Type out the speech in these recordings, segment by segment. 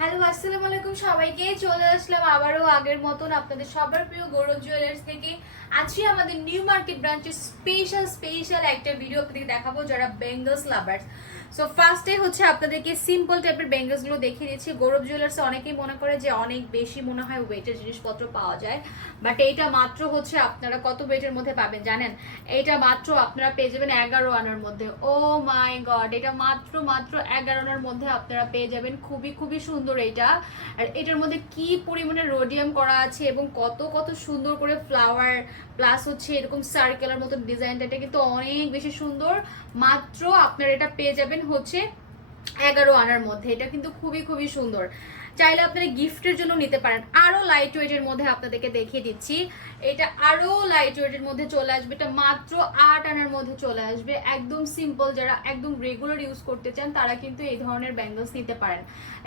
Hello, আসসালামু আলাইকুম সবাইকে। চলে আসলাম আবারও আগের মতন আপনাদের সবার প্রিয় গৌরব জুয়েলার্স থেকে। আজকে আমাদের নিউ মার্কেট ব্রাঞ্চের স্পেশাল স্পেশাল একটা ভিডিও আপনাদের দেখাবো যারা বেঙ্গলস লাভার্স সো ফার্স্টে হচ্ছে আপনাদেরকে সিম্পল টাইপের বেঙ্গলসগুলো দেখিয়ে দিচ্ছি। গৌরব জুয়েলার্স অনেকেই মনে করে যে অনেক বেশি মনে হয় ওয়েটের জিনিসপত্র পাওয়া যায়। বাট এইটা মাত্র হচ্ছে আপনারা কত ওয়েটের মধ্যে পাবেন জানেন? এইটা মাত্র আপনারা পেয়ে যাবেন এগারো আনার মধ্যে। ও মাই গড এটা মাত্র মাত্র এগারো আনার মধ্যে আপনারা পেয়ে যাবেন। খুবই খুবই সুন্দর এটা আর এটার মধ্যে কি পরিমাণে রোডিয়াম করা আছে এবং কত কত সুন্দর করে ফ্লাওয়ার প্লাস হচ্ছে এরকম সার্কেলের মতো ডিজাইনটা এটা কিন্তু অনেক বেশি সুন্দর। মাত্র আপনারা এটা পেয়ে যাবেন হচ্ছে এগারো আনার মধ্যে। এটা কিন্তু খুবই খুবই সুন্দর। চাইলে আপনারা গিফটের জন্য নিতে পারেন। আরও লাইট ওয়েটের মধ্যে আপনাদেরকে দেখিয়ে দিচ্ছি। এটা আরও লাইট ওয়েটের মধ্যে চলে আসবে। এটা মাত্র আট আনার মধ্যে চলে আসবে। একদম সিম্পল যারা একদম রেগুলার ইউজ করতে চান, তারা কিন্তু এই ধরনের ব্যাঙ্গলস নিতে পারেন।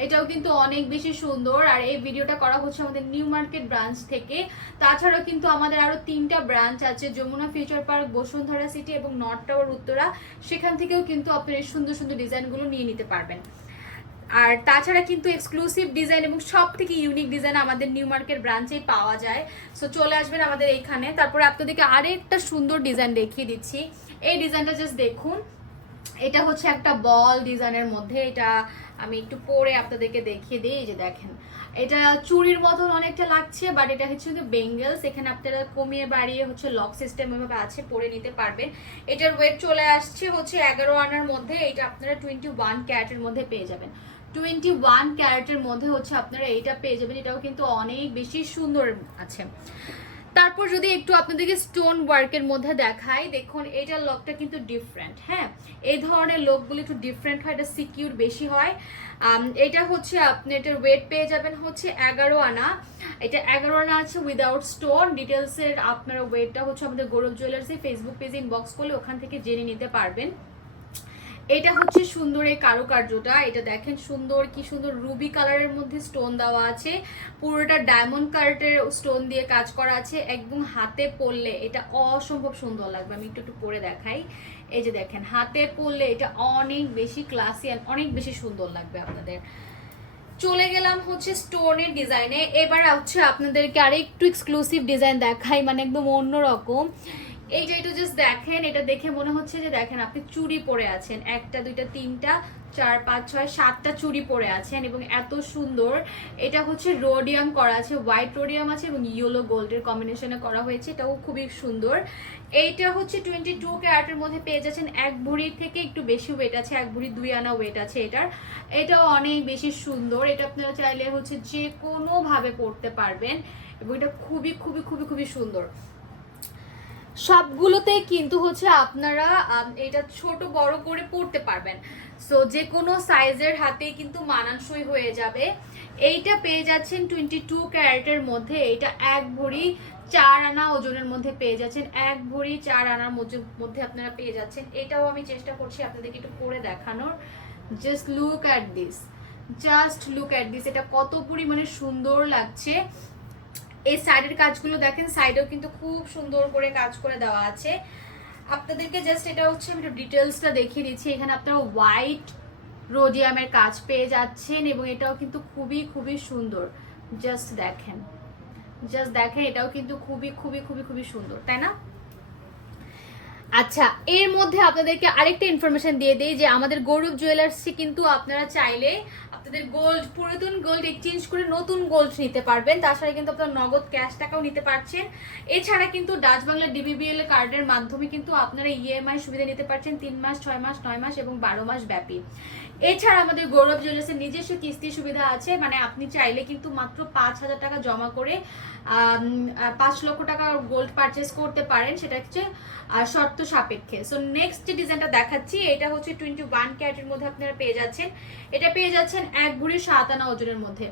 এটাও কিন্তু অনেক বেশি সুন্দর। আর এই ভিডিওটা করা হচ্ছে আমাদের নিউ মার্কেট ব্রাঞ্চ থেকে। তাছাড়াও কিন্তু আমাদের আরও তিনটা ব্রাঞ্চ আছে। Jamuna Future Park Bashundhara City এবং নর্থ টাওয়ার উত্তরা। সেখান থেকেও কিন্তু আপনার সুন্দর সুন্দর ডিজাইনগুলো নিয়ে নিতে পারবেন। আর তাছাড়া কিন্তু এক্সক্লুসিভ ডিজাইন এবং সব থেকে ইউনিক ডিজাইন আমাদের নিউ মার্কেট ব্রাঞ্চেই পাওয়া যায়। সো চলে আসবেন আমাদের এইখানে। তারপরে আপনাদেরকে আরেকটা সুন্দর ডিজাইন দেখিয়ে দিচ্ছি। এই ডিজাইনটা জাস্ট দেখুন। এটা হচ্ছে একটা বল ডিজাইনের মধ্যে। এটা আমি একটু পরে আপনাদেরকে দেখিয়ে দিই। এই যে দেখেন। এটা চুরির মতন অনেকটা লাগছে বাট এটা হচ্ছে কিন্তু বেঙ্গলস এখানে আপনারা কমিয়ে বাড়িয়ে হচ্ছে লক সিস্টেম এভাবে আছে, পরে নিতে পারবেন। এটার ওয়েট চলে আসছে হচ্ছে এগারো আনার মধ্যে। এটা আপনারা টোয়েন্টি ওয়ান ক্যারেটের মধ্যে পেয়ে যাবেন। টোয়েন্টি ওয়ান ক্যারেটের মধ্যে হচ্ছে আপনারা এইটা পেয়ে যাবেন। এটাও কিন্তু অনেক বেশি সুন্দর আছে। তারপর যদি একটু আপনাদেরকে স্টোন ওয়ার্কের মধ্যে দেখাই, দেখুন এটার লকটা কিন্তু ডিফারেন্ট হ্যাঁ? এই ধরনের লোকগুলো একটু ডিফারেন্ট হয়, এটা সিকিউর বেশি হয়। এটা হচ্ছে আপনি এটার ওয়েট পেয়ে যাবেন হচ্ছে এগারো আনা। এটা এগারো আনা আছে উইদাউট স্টোন ডিটেলসের আপনারা ওয়েটটা হচ্ছে আমাদের গৌরব জুয়েলার্সের ফেসবুক পেজে ইনবক্স করলে ওখান থেকে জেনে নিতে পারবেন। এটা হচ্ছে সুন্দর এই কারুকার্যটা। এটা দেখেন সুন্দর, কি সুন্দর রুবি কালারের মধ্যে স্টোন দেওয়া আছে। পুরোটা ডায়মন্ড কার্টের স্টোন দিয়ে কাজ করা আছে। একদম হাতে পরলে এটা অসম্ভব সুন্দর লাগবে। আমি একটু একটু পরে দেখাই। এই যে দেখেন, হাতে পরলে এটা অনেক বেশি ক্লাসি অ্যান্ড অনেক বেশি সুন্দর লাগবে আপনাদের। চলে গেলাম হচ্ছে স্টোনের ডিজাইনে এবার হচ্ছে আপনাদেরকে আরেকটু এক্সক্লুসিভ ডিজাইন দেখাই মানে একদম অন্যরকম। এই যে এটা জাস্ট দেখেন, এটা দেখে মনে হচ্ছে যে দেখেন আপনি চুড়ি পরে আছেন। একটা, দুইটা, তিনটা, চার, পাঁচ, ছয়, সাতটা চুড়ি পরে আছেন এবং এত সুন্দর। এটা হচ্ছে রোডিয়াম করা আছে হোয়াইট রোডিয়াম আছে এবং ইয়েলো গোল্ডের কম্বিনেশনে করা হয়েছে। এটাও খুবই সুন্দর। এইটা হচ্ছে টোয়েন্টি টু ক্যারেটের মধ্যে পেয়ে যাচ্ছেন। এক ভরি থেকে একটু বেশি ওয়েট আছে, এক ভরি দুই আনা ওয়েট আছে এটার। এটাও অনেক বেশি সুন্দর। এটা আপনারা চাইলে হচ্ছে যে কোনোভাবে পড়তে পারবেন এবং এটা খুবই খুবই খুবই খুবই সুন্দর। সবগুলোতে কিন্তু হচ্ছে আপনারা এটা ছোট বড় করে পড়তে পারবেন। সো যে কোনো সাইজের হাতে কিন্তু মানানসই হয়ে যাবে। এইটা পেয়ে যাচ্ছেন টোয়েন্টি টু ক্যারেটের মধ্যে। এটা এক ভরি চার আনা ওজনের মধ্যে পেয়ে যাচ্ছেন। এক ভরি চার আনার মধ্যে- আপনারা পেয়ে যাচ্ছেন। এটাও আমি চেষ্টা করছি আপনাদেরকে একটু করে দেখানোর। Just look at this just look at this এটা কত পরিমাণে সুন্দর লাগছে। এই সাইডের কাজগুলো দেখেন সাইডেও কিন্তু খুব সুন্দর করে কাজ করে দেওয়া আছে। আপনাদেরকে জাস্ট এটা হচ্ছে আমি একটু ডিটেলসটা দেখিয়ে দিচ্ছি। এখানে আপনারা হোয়াইট রোডিয়ামের কাজ পেয়ে যাচ্ছেন এবং এটাও কিন্তু খুবই খুবই সুন্দর। জাস্ট দেখেন। জাস্ট দেখেন, এটাও কিন্তু খুবই খুবই খুবই খুবই সুন্দর, তাই না? আচ্ছা এর মধ্যে আপনাদেরকে আরেকটা ইনফরমেশন দিয়ে দিই যে আমাদের গৌরব জুয়েলার্সে কিন্তু আপনারা চাইলে আপনাদের গোল্ড পুরাতন গোল্ড এক্সচেঞ্জ করে নতুন গোল্ড নিতে পারবেন। তাছাড়া কিন্তু আপনারা নগদ ক্যাশ টাকাও নিতে পারছেন। এছাড়া কিন্তু ডাচ বাংলা ডিবিবিএল কার্ডের মাধ্যমে কিন্তু আপনারা ইএমআই সুবিধা নিতে পারছেন তিন মাস, ছয় মাস, নয় মাস এবং বারো মাস ব্যাপী। এছাড়া আমাদের গৌরব জুয়েলার্সের নিজস্ব কিস্তি সুবিধা আছে। মানে আপনি চাইলে কিন্তু মাত্র পাঁচ হাজার টাকা জমা করে পাঁচ লক্ষ টাকা গোল্ড পারচেস করতে পারেন। সেটা হচ্ছে শর্ত সাপেক্ষে। সো নেক্সট যে ডিজাইনটা দেখাচ্ছি, এটা হচ্ছে টোয়েন্টি ওয়ান ক্যারেটের মধ্যে আপনারা পেয়ে যাচ্ছেন। এটা পেয়ে যাচ্ছেন এক ভরি সাত আনা ওজনের মধ্যে।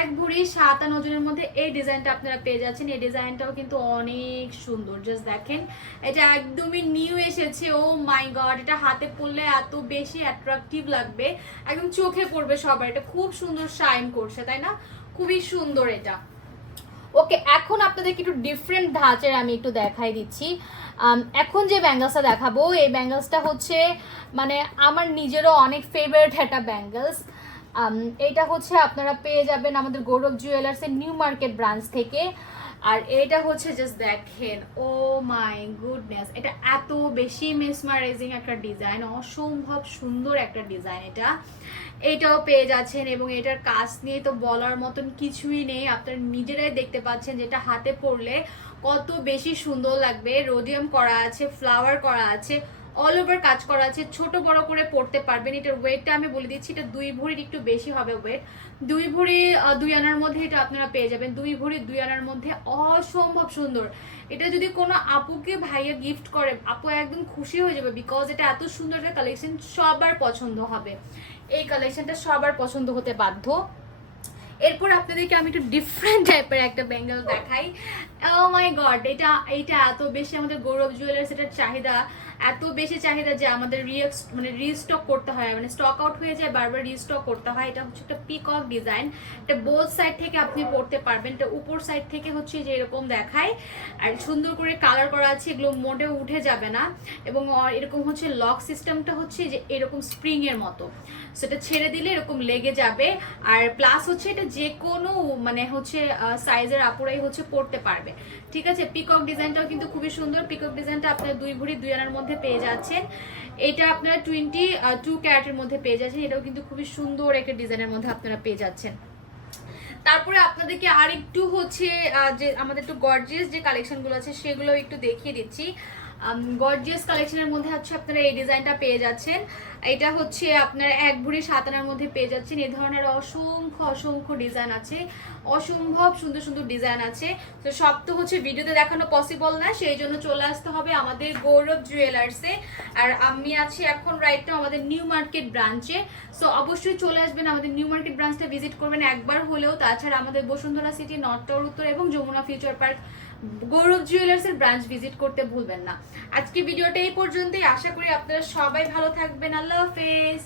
এক ভরি সাত আনা ওজনের মধ্যে এই ডিজাইনটা আপনারা পেয়ে যাচ্ছেন। এই ডিজাইনটাও কিন্তু অনেক সুন্দর। জাস্ট দেখেন, এটা একদমই নিউ এসেছে। ও মাই গড এটা হাতে পরলে এত বেশি অ্যাট্রাকটিভ লাগবে। একদম চোখে পড়বে সবার। এটা খুব সুন্দর শাইন করছে, তাই না? খুবই সুন্দর এটা। ওকে এখন আপনাদেরকে একটু ডিফারেন্ট ধাঁচের আমি একটু দেখাই দিচ্ছি। এখন যে ব্যাঙ্গলসটা দেখাবো, এই ব্যাঙ্গলসটা হচ্ছে মানে আমার নিজেরও অনেক ফেভারিট একটা ব্যাঙ্গলস এটা হচ্ছে আপনারা পেয়ে যাবেন আমাদের গৌরব জুয়েলার্সের নিউ মার্কেট ব্রাঞ্চ থেকে। আর এটা হচ্ছে জাস্ট দেখেন ও মাই গুডনেস এটা এত বেশি মেসমারাইজিং একটা ডিজাইন অসম্ভব সুন্দর একটা ডিজাইন এটা। এটাও পেয়ে যাচ্ছেন এবং এটার কাজ নিয়ে তো বলার মতন কিছুই নেই। আপনারা নিজেরাই দেখতে পাচ্ছেন যেটা হাতে পড়লে কত বেশি সুন্দর লাগবে। রোডিয়াম করা আছে ফ্লাওয়ার করা আছে। অল ওভার কাজ করা আছে, ছোট বড় করে পড়তে পারবেন, এটার ওয়েটটা আমি বলে দিচ্ছি, এটা দুই ভরির একটু বেশি হবে ওয়েট দুই ভরি দুই আনার মধ্যে এটা আপনারা পেয়ে যাবেন। দুই ভরি, দুই আনার মধ্যে অসম্ভব সুন্দর। এটা যদি কোনো আপুকে ভাইয়া গিফট করে, আপু একদম খুশি হয়ে যাবে বিকজ এটা এত সুন্দর একটা কালেকশন সবার পছন্দ হবে। এই কালেকশনটা সবার পছন্দ হতে বাধ্য। এরপর আপনাদেরকে আমি একটু ডিফারেন্ট টাইপের একটা বেঙ্গল দেখাই। ও মাই গড এটা এটা এত বেশি আমাদের গৌরব জুয়েলার্স এটার চাহিদা। এত বেশি চাহিদা যে আমাদের রিএক্স মানে রিস্টক করতে হয় মানে স্টক আউট হয়ে যায়, বারবার রিস্টক করতে হয়। এটা হচ্ছে একটা পিকক ডিজাইন এটা বোথ সাইড থেকে আপনি পড়তে পারবেন। এটা উপর সাইড থেকে হচ্ছে যে এরকম দেখায়। আর সুন্দর করে কালার করা আছে, এগুলো মোটেও উঠে যাবে না। এবং এরকম হচ্ছে লক সিস্টেমটা হচ্ছে যে এরকম স্প্রিং এর মতো। সেটা ছেড়ে দিলে এরকম লেগে যাবে। আর প্লাস হচ্ছে এটা যে কোনো মানে হচ্ছে সাইজের আপুরাই হচ্ছে পড়তে পারবে। ঠিক আছে? পিকক ডিজাইনটাও কিন্তু খুবই সুন্দর। পিকক ডিজাইনটা আপনার দুই ভরি, দুই আনার মধ্যে পেয়ে যাচ্ছেন। এটা আপনার টোয়েন্টি টু ক্যারেটের মধ্যে পেয়ে যাচ্ছেন। এটাও কিন্তু খুবই সুন্দর একটা ডিজাইনের মধ্যে আপনারা পেয়ে যাচ্ছেন। তারপরে আপনাদেরকে আর একটু হচ্ছে যে আমাদের একটু গর্জিয়াস যে কালেকশনগুলো আছে, সেগুলো একটু দেখিয়ে দিচ্ছি। গর্জিয়াস কালেকশনের মধ্যে হচ্ছে আপনারা এই ডিজাইনটা পেয়ে যাচ্ছেন। এটা হচ্ছে আপনারা এক ভরি সাত আনার মধ্যে পেয়ে যাচ্ছেন। এই ধরনের অসংখ্য অসংখ্য ডিজাইন আছে। অসম্ভব সুন্দর সুন্দর ডিজাইন আছে। তো সব তো হচ্ছে ভিডিওতে দেখানো পসিবল না, সেই জন্য চলে আসতে হবে আমাদের গৌরব জুয়েলার্সে আর আমি আছি এখন রাইট আমাদের নিউ মার্কেট ব্রাঞ্চে সো অবশ্যই চলে আসবেন আমাদের নিউ মার্কেট ব্রাঞ্চটা ভিজিট করবেন একবার হলেও। তাছাড়া আমাদের বসুন্ধরা সিটি টাওয়ার উত্তর এবং Jamuna Future Park Gaurav jewellers এর ব্রাঞ্চ ভিজিট করতে ভুলবেন না। আজকে ভিডিওটা এই পর্যন্তই। আশা করি আপনারা সবাই ভালো থাকবেন। আল্লাহ হাফেজ।